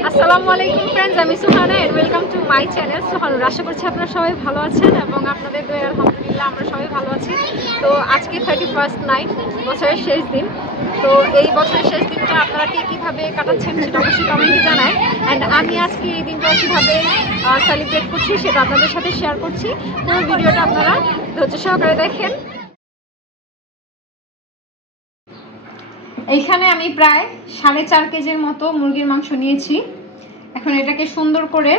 আসসালামু আলাইকুম ফ্রেন্ডস, আমি Suhana and welcome to my channel সুহানুর। আশা করছি আপনারা সবাই ভালো আছেন এবং আপনাদের দয়ায় আলহামদুলিল্লাহ আমরা সবাই ভালো আছি। তো আজকে 31st নাইট, বছরের শেষ দিন। তো এই বছরের শেষ দিনটা আপনারা কীভাবে কাটাচ্ছেন সেটা অবশ্যই কমেন্টে জানায়। অ্যান্ড আমি আজকে এই দিনটা কীভাবে সেলিব্রেট করছি সেটা আপনাদের সাথে শেয়ার করছি। পুরো ভিডিওটা আপনারা ধৈর্য সহকারে দেখেন। এইখানে আমি প্রায় 4.5 কেজির মতো মুরগির মাংস নিয়েছি। এখন এটাকে সুন্দর করে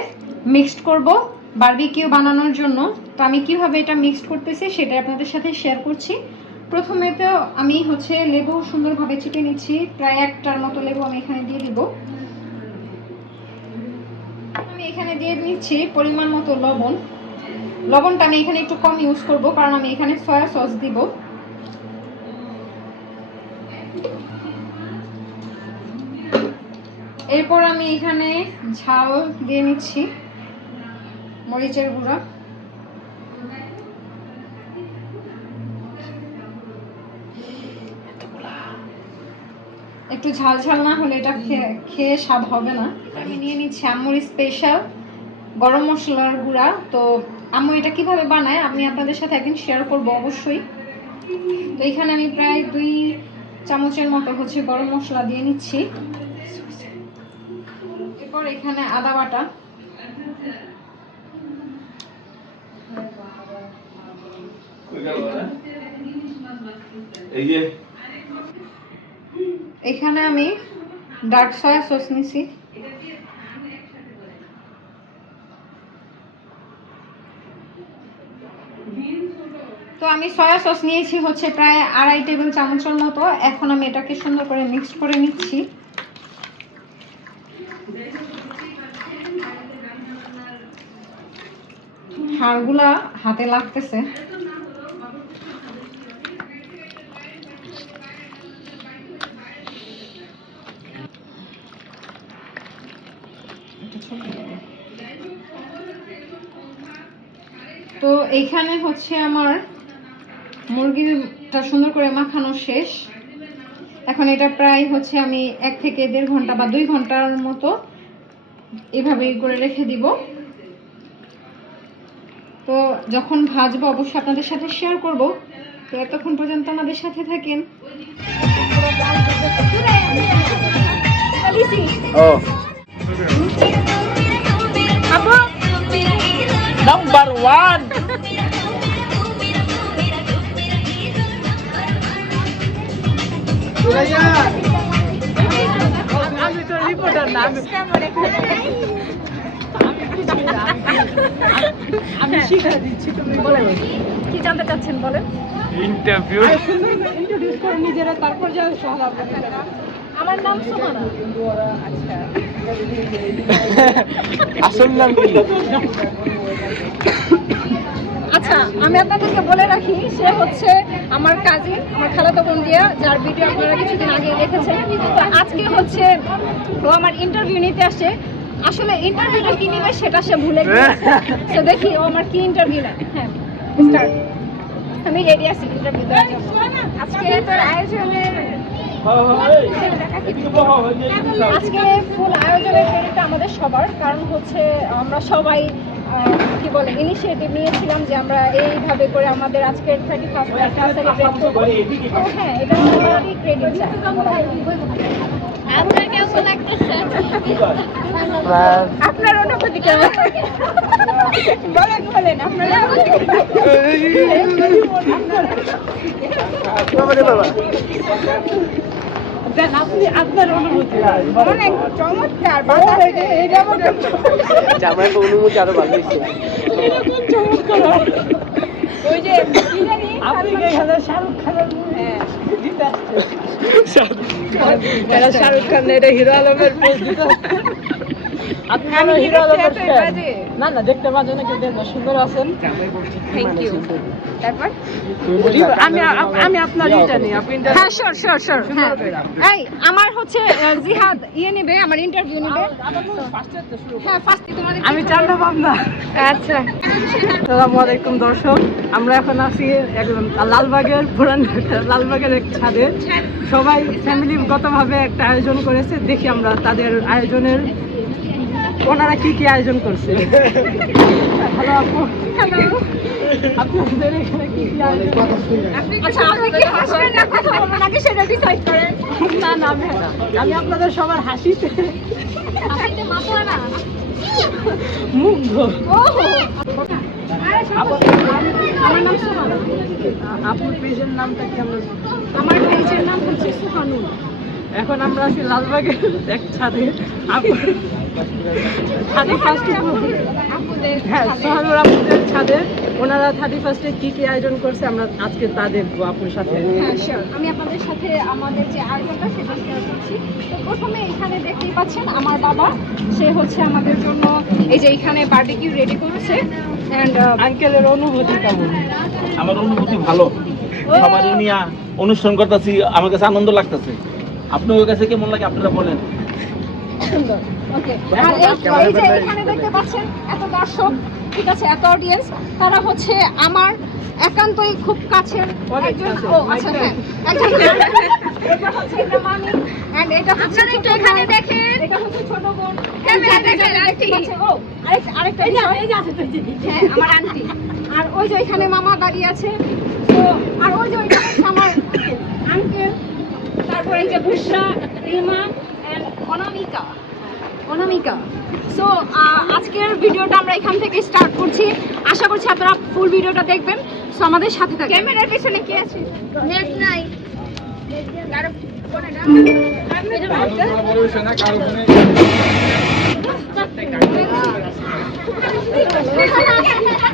মিক্সড করব বারবিকিউ বানানোর জন্য। তো আমি কিভাবে এটা মিক্সড করতেছি সেটা আপনাদের সাথে শেয়ার করছি। প্রথমে তো আমি লেবু সুন্দরভাবে চিপে নিচ্ছি। প্রায় 1টার মতো লেবু আমি এখানে দিয়ে দিব। আমি এখানে দিয়ে নিচ্ছি পরিমাণ মতো লবণ। লবণটা আমি এখানে একটু কম ইউজ করব কারণ আমি এখানে সয়া সস দিব। এরপর আমি এখানে ঝাল দিয়ে নিচ্ছি, মরিচের গুঁড়া। একটু ঝাল ঝাল না হলে এটা খেয়ে স্বাদ হবে না। আমি নিয়ে নিচ্ছি আম্মুর স্পেশাল গরম মশলার গুঁড়া। তো আম্মু এটা কিভাবে বানায় আমি আপনাদের সাথে একদিন শেয়ার করব অবশ্যই। তো এখানে আমি প্রায় 2 চামচের মতো গরম মশলা দিয়ে নিচ্ছি। এরপর এখানে আদা বাটা, এখানে আমি ডার্ক সয়া সস নিছি। তো আমি সয়া সস নিয়েছি প্রায় 2.5 টেবিল চামচের মতো। এখন আমি এটাকে সুন্দর করে মিক্স করে নিচ্ছি। হাড়গুলা হাতে লাগতেছে। তো এইখানে আমার মুরগিটা সুন্দর করে মাখানো শেষ। এখন এটা প্রায় আমি 1 থেকে 1.5 ঘন্টা বা 2 ঘন্টার মতো এভাবে করে রেখে দিব। তো যখন ভাজবো অবশ্যই আপনাদের সাথে শেয়ার করব। তো এতক্ষণ পর্যন্ত আমাদের সাথে থাকেন। Number 1. আমি তো রিপোর্টার না, আমি শিখা দিচ্ছি। তুমি বলেন কি জানতে চাচ্ছেন বলেন। ইন্টারভিউ ইন্ট্রোডিউস করে নিজেরা, তারপর যাও সব আপনাদের। আমার নাম সুহানা। আচ্ছা, আসল নাম কি? আচ্ছা, আমি আপনাদেরকে বলে রাখি, সে আমার কাজিন, আমার খালাতো বোন দিয়া, যার ভিডিও আপনারা কিছুদিন আগে দেখেছেন। তো আজকে ও আমার ইন্টারভিউ নিতে আসে। আসলে ইন্টারভিউটা কি নিবে সেটা সে ভুলে গেছে। তো দেখি ও আমার কি ইন্টারভিউ নেয়। হ্যাঁ, স্টার্ট। আমি রেডি আছি ইন্টারভিউ দেওয়ার জন্য। আজকে তোর আয়োজনের আজকে ফুল আয়োজনের ক্রেডিটটা আমাদের সবার। কারণ আমরা সবাই কি বলে ইনিশিয়েটিভ নিয়েছিলাম যে আমরা এইভাবে করে আমাদের আজকের 31st সেলিব্রেট করব। তো হ্যাঁ, এটা আমারই ক্রেডিট চাই। আপনার কেমন লাগতেছে? আপনার অনুভূতি কেমন? বলেন আপনার আপনার অনুভূতি। অনেক চমৎকার, অনুভূতি আরো ভালো হয়েছে। ওই যে শাহরুখ খান, এটা হিরো আলমের না না, দেখতে বাজে না, কিন্তু সুন্দর আছেন। Thank you. তারপর আমি আপনার ইটা নিই। হ্যাঁ, শিওর শিওর শিওর। এই আমার জিহাদ নেবে, আমার ইন্টারভিউ নেবে। হ্যাঁ, ফার্স্ট তোমাদের আমি জানতে পারলাম না। আচ্ছা, আসসালামু আলাইকুম দর্শক। আমরা এখন আছি একদম লালবাগের লালবাগের এক ছাদে। সবাই ফ্যামিলিগতভাবে একটা আয়োজন করেছে। দেখি আমরা তাদের আয়োজনের ওনারা কি কি আয়োজন করছে। হ্যালো আপু, হ্যালো। আপনাদের এখানে কি কি আয়োজন করছে? আচ্ছা, আপনি কি হাসবেন না কথা বলবেন নাকি সেটা ডিসাইড করেন। না না, আমি আপনাদের সবার হাসিতে হাসিতে মাপো না। মুগ্ধ। ওহো। আমার নাম সুহানা। আপুর পেজের নামটা কি? আমার পেজের নাম হচ্ছে সুহানুন। এখন আমরা আছি লালবাগের এক ছাদে। ছাদে ফার্স্ট হ্যাঁ, সোহানুর আপুদের ছাদে। ওনারা 31-এ কি কি আয়োজন করছে আমরা আজকে তা দেখবো আপুর সাথে। হ্যাঁ শিওর, আমি আপনাদের সাথে আমাদের যে আয়োজনটা সেটা শেয়ার করছি। তো প্রথমে এখানে দেখতেই পাচ্ছেন আমার বাবা, সে হচ্ছে আমাদের জন্য এই যে এখানে বারবিকিউ রেডি করেছে। অ্যান্ড আঙ্কেলের অনুভূতি কেমন? আমার অনুভূতি ভালো, সবারই নিয়ে অনুষ্ঠান করতেছি, আমার কাছে আনন্দ লাগতেছে। আপনার কাছে কেমন লাগে আপনারা বলেন। সুন্দর। ওকে, আর এই যে এখানে দেখতে পাচ্ছেন এত দর্শক, ঠিক আছে, এত অডিয়েন্স, তারা হচ্ছে আমার একান্তই খুব কাছের একজন। ও আচ্ছা, হ্যাঁ, একজন। এটা হচ্ছে এটা মামি, এন্ড এটা হচ্ছে একটু এখানে দেখেন, এটা হচ্ছে ছোট বোন। দেখতে পাচ্ছেন, ও আরেকটা এই যে আছে তো, হ্যাঁ, আমার আন্টি। আর ওই যে এখানে মামা দাঁড়িয়ে আছে। তো আর ওই যে ওইটা হচ্ছে আমার আঙ্কেল। তারপরে এই যে বুশরা, রিমা এন্ড অনামিকা। সো আজকের ভিডিওটা আমরা এখান থেকে স্টার্ট করছি। আশা করছি আপনারা ফুল ভিডিওটা দেখবেন। সো আমাদের সাথে থাকবেন। ক্যামেরার পেছনে কে আছে? নেট নাই।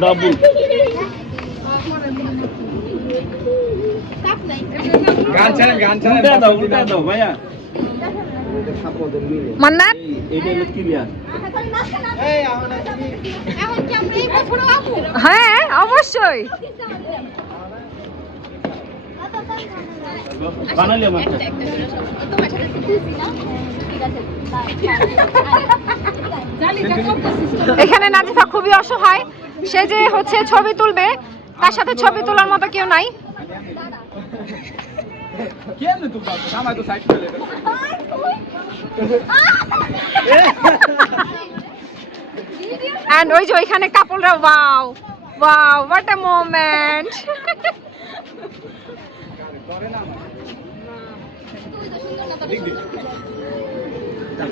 ডাবল উল্টা দাও ভাইয়া। মান্নাত, এইটা হলো ক্লিয়ার। হ্যাঁ অবশ্যই। বানালি আমার এখানে নাজিফা খুবই অসহায়। সে যে হচ্ছে ছবি তুলবে, তার সাথে ছবি তোলার মতো কেউ নাই। And ওই যে ওইখানে কাপলরা, wow wow, what a moment.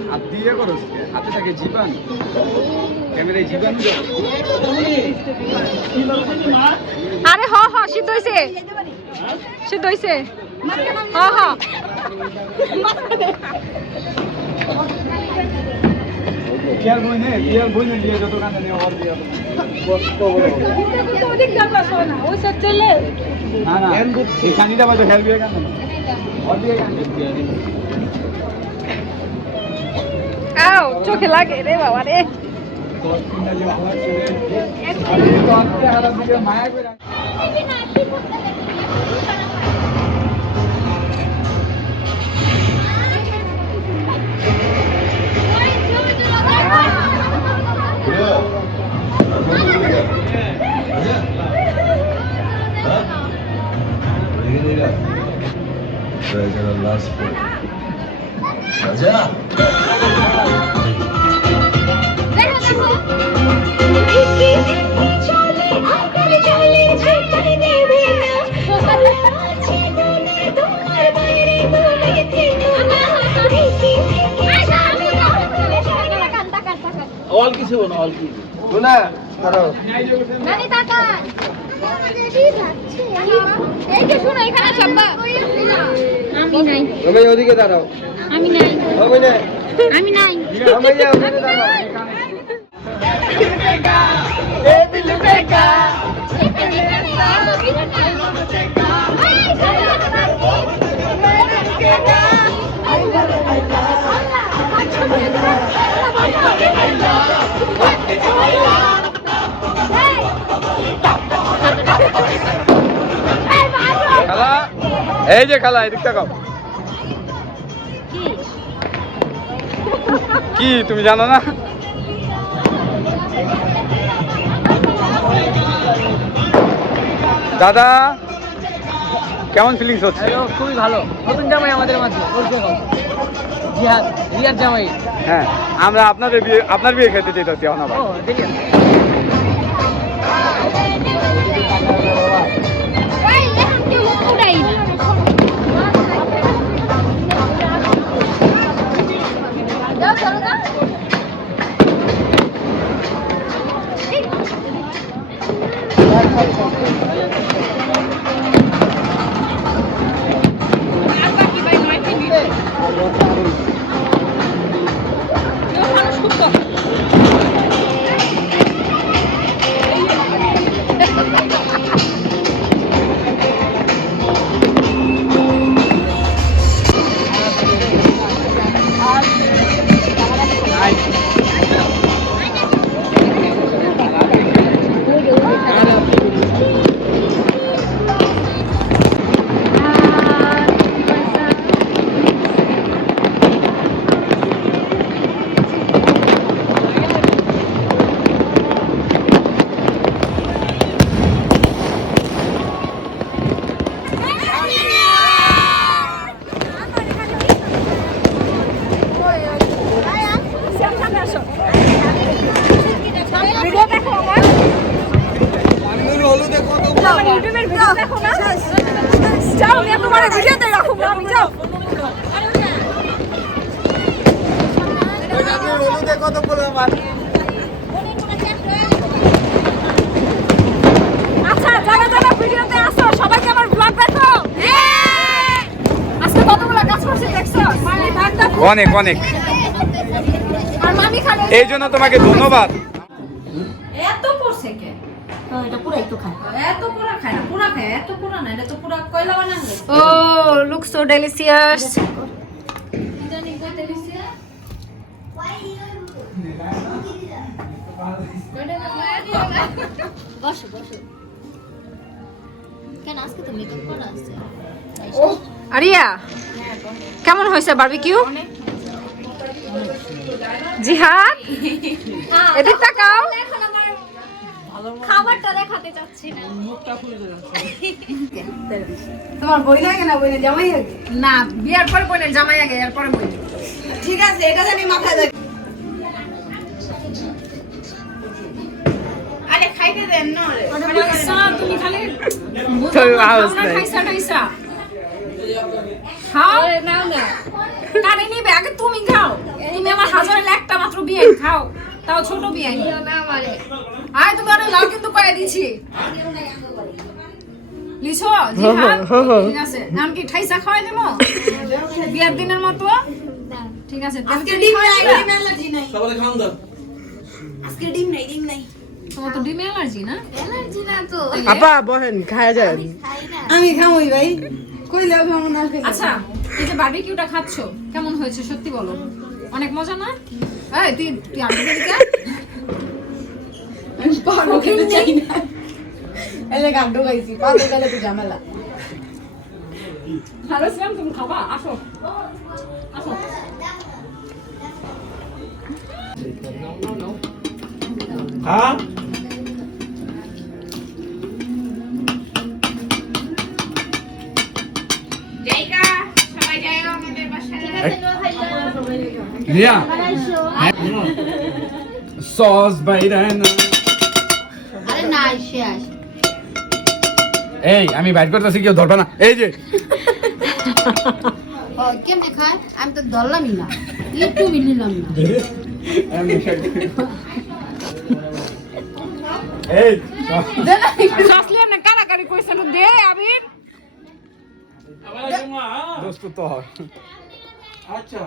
হাত দিয়ে করো, হাতে থাকে জীবাণু, ক্যামেরায় জীবাণু। আরে হ হ, সিদ্ধ হইছে, সিদ্ধ হইছে, হ হ। বিয়ার বই নিয়ে যত কান্দা নিয়ে অল দিয়ে না না, এই সানিটা বাজে খেলবি কেন অল দিয়ে কান্দে। আও, চোখে লাগে রে বাবা রে। মায়া করে অল কিছু না, অল কি শোনা ধরো আমি নাই, তুমি ওদিকে দাঁড়াও, আমি নাই, আমি না, আমি নাই। আমি যা ওদিকে দাঁড়াও। খালা, এই যে খালা, এদিক তাকাও। কি তুমি জানো না? দাদা কেমন ফিলিংস হচ্ছে? খুবই ভালো, নতুন জামাই আমাদের মাঝে। জিহাদ রিয়ার জামাই। হ্যাঁ আমরা আপনার বিয়ে খেতে চাইতেছি এখন আবার। ও দেখি আচ্ছা যারা যারা ভিডিওতে আসো সবাইকে আমার ব্লগ দেখো। আজকে কতগুলো কাজ করছি দেখছো? মামি ভাগটা অনেক অনেক, আর মামি খাবে। এই জন্য তোমাকে ধন্যবাদ। এত পড়ছে কে? এটা পুরো একটু খায়। এত পুরো খায় না, পুরো খায়। এত পুরো না, এটা তো পুরো কয়লা বানানো। ও লুক সো ডেলিশিয়াস। জানি কত ডেলিশিয়াস। বসো বসো কেন আজকে তো মেকআপ করা আছে আরিয়া কেমন হয়েছে বারবিকিউ? জিহাদ এদিক তাকাও। এখন আমার খাবারটা দেখাতে চাচ্ছি না তোমার বই লাগে না বই জামাই আগে? না বিয়ার পরে বই জামাই আগে এরপরে বই। ঠিক আছে এটা জানি মাথায় রাখ। আরে খাইতে দেন না রে। আরে পয়সা তুমি খালি বুঝো না খাইছা খাইছা। খাও নাও না কানে নিবে আগে তুমি খাও। তুমি আমার হাজারের একটা মাত্র বিয়ে খাও, তাও ছোট বিয়ে না আমারে। আয় তুমি আরে লাও কিন্তু কয়ে দিছি লিছো জিহাদ। ঠিক আছে নাম কি ঠাইসা খাওয়াই দেবো বিয়ার দিনের মতো? ঠিক আছে আজকে ডিম নাই, ডিম অ্যালার্জি নাই। সবাই খাওন দাও। আজকে ডিম নাই, ডিম নাই। তোমার তো ডিম অ্যালার্জি না? অ্যালার্জি না তো আপা বহেন খাওয়া যায়। খাই না আমি খামই ভাই কইলেও খামো না। আচ্ছা এই যে বারবিকিউটা খাচ্ছো কেমন হয়েছে সত্যি বলো? অনেক মজা না? এই তুই তুই আগে দিকে আমি পারবো খেতে চাই না। এলে গাড্ডো গাইছি পাতো গেলে তো ঝামেলা। হ্যালো সিয়াম তুমি খাবা? আসো আসো। হ্যাঁ জায়গা সবাই যায় আমাদের বাসায়। রিয়া সস বাইরে না। আরে না এসে আস এই আমি বাইট করতেছি, কেউ ধরবে না। এই যে ও কেমনে খায় আমি তো ধরলামই না একটু নিলাম না এই সসলি আপনি কারাকারি কইছেন দে আবির আবার জমা দোস্ত তো আচ্ছা